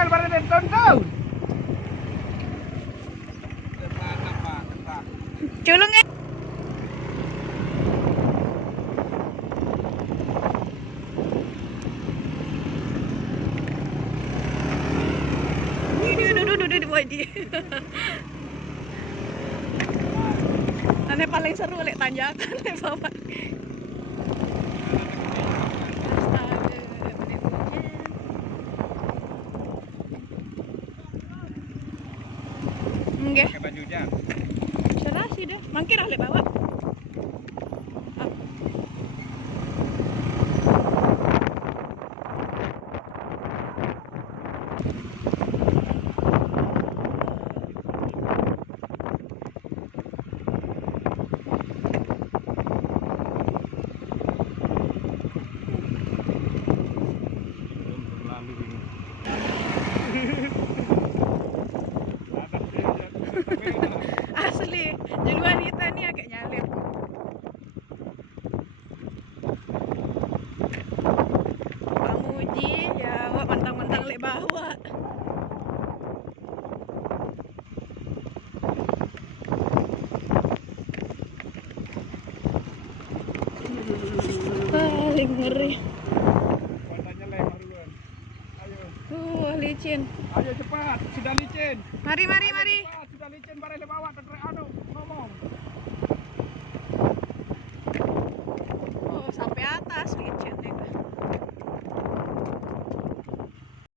Bang, baru ditonton. Culung ya. Ini buat dia. Aneh paling seru lek tanjakan lek bapak. Nggih. Pakai baju hujan. Cerah sih dah. Mangkir lah lek bawa. Asli, duluan kita nih agak nyalip. Pak Muji, ya wak mentang-mentang lek bawa. Paling ngeri. Warnanya lebar duluan. Ayo. Licin. Ayo cepat, sudah licin. Mari. Cepat, sudah licin, barang bawa.